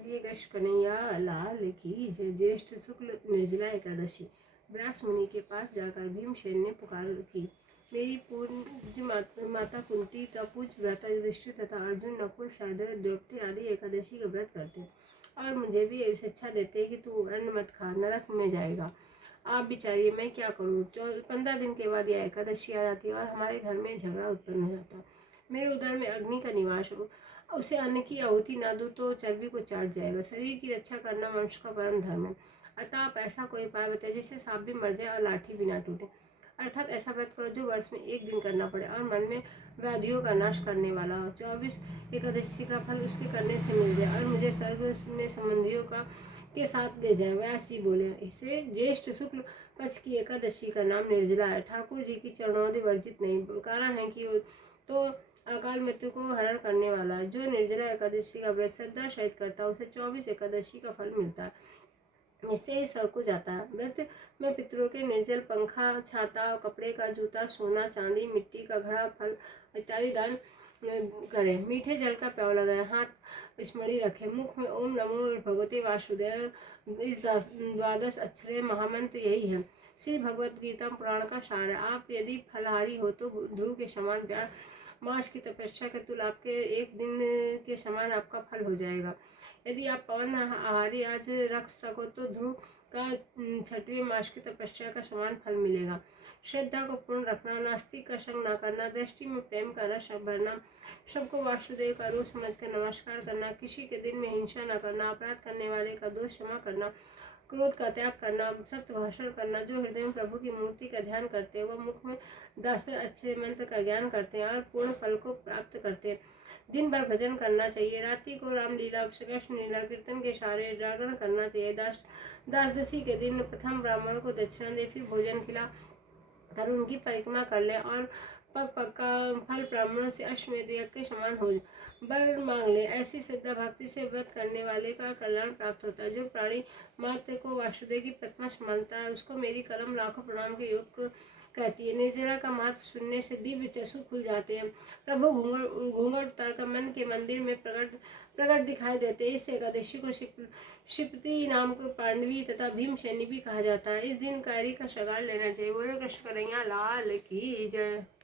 बोलिए कृष्ण कन्हैया लाल की जय। ज्येष्ठ शुक्ल निर्जला एकादशी। व्यास मुनि के पास जाकर भीमसेन ने पुकार की, मेरी पूज्य माता कुंती का पूज्य भ्राता युधिष्ठिर तथा अर्जुन, नकुल, सहदेव, द्रौपदी आदि एकादशी का व्रत करते और मुझे भी शिक्षा देते कि तू अन्न मत खा, नरक में जाएगा। आप बिचारिए मैं क्या करूँ। 15 दिन के बाद यह एकादशी आ जाती है और हमारे घर में झगड़ा उत्पन्न हो जाता है। मेरे उदर में अग्नि का निवास हो, उसे अन्न की आहुति ना दूं तो चर्बी को चाट जाएगा। शरीर की रक्षा करना मनुष्य का परम धर्म है। अतः आप ऐसा कोई उपाय बताइए जिससे सांप भी मर जाए और लाठी भी ना टूटे। अर्थात ऐसा व्रत करो जो वर्ष में एक दिन करना पड़े और मन में व्याधियों का नाश करने वाला हो। 24 एकादशी का फल उसके करने से मिल जाए और मुझे स्वर्ग में संबंधियों का के साथ ले जाए। व्यास जी बोले, इसे ज्येष्ठ शुक्ल पक्ष की एकादशी का नाम निर्जला है। ठाकुर जी की चरणावधि वर्जित नहीं, कारण है कि तो अकाल मृत्यु को हरण करने वाला है। जो निर्जला एकादशी का व्रत श्रद्धा सहित करता है उसे 24 एकादशी का फल मिलता है, इससे ही स्वर्ग को जाता है। व्रत में पितरों के निर्जल पंखा, छाता, कपड़े का जूता, सोना, चांदी, मिट्टी का घड़ा, फल इत्यादि दान करें। मीठे जल का प्याव लगाए, हाथ स्मरी रखें, मुख में ओम नमो भगवते वासुदेव इस द्वादश अक्षरे महामंत्र यही है। श्री भगवत गीता पुराण का सार है। आप यदि फलहारी हो तो ध्रुव के समान प्यार मास की तपस्या के तुल आपके एक दिन के समान आपका फल हो जाएगा। यदि आप पवन आहारी आज रख सको तो ध्रुव का 6वें मास की तपस्या का समान फल मिलेगा। श्रद्धा को पूर्ण रखना, नास्तिक का संग न करना, दृष्टि में प्रेम का रस भरना, सबको वासुदेव का रूप समझकर नमस्कार करना, किसी के दिन में हिंसा न करना, अपराध करने वाले का दोष क्षमा करना, क्रोध का त्याग करना, सत्य भाषण करना। जो हृदय में प्रभु की मूर्ति का ध्यान करते हैं वह मुख में 10 अच्छे मंत्र का ज्ञान करते हैं और पूर्ण फल को प्राप्त करते हैं। दिन भर भजन करना चाहिए। रात्रि को रामलीला, कृष्ण लीला, कीर्तन के सारे जागरण करना चाहिए। दासदशी के दिन प्रथम ब्राह्मण को दक्षिणा दे, फिर भोजन खिला कर उनकी परिक्रमा कर ले और पक्का फल ब्राह्मणों से अश्वमेध यज्ञ के समान हो बर मांग ले। ऐसी श्रद्धा भक्ति से व्रत करने वाले का कल्याण प्राप्त होता है। जो प्राणी मात्र को वासुदेव की प्रतिमा संभालता है उसको मेरी कलम लाखों प्रणाम के योग कहती है। निर्जला का महत्व सुनने से दिव्य चक्षु खुल जाते हैं। प्रभु घूंघट उतारकर मन के मंदिर में प्रकट दिखाई देते हैं। इस एकादशी को क्षिपति नाम को पांडवी तथा भीमसेनी भी कहा जाता है। इस दिन कैरी का शगार लेना चाहिए। बोलो कृष्ण कन्हैया लाल की जय।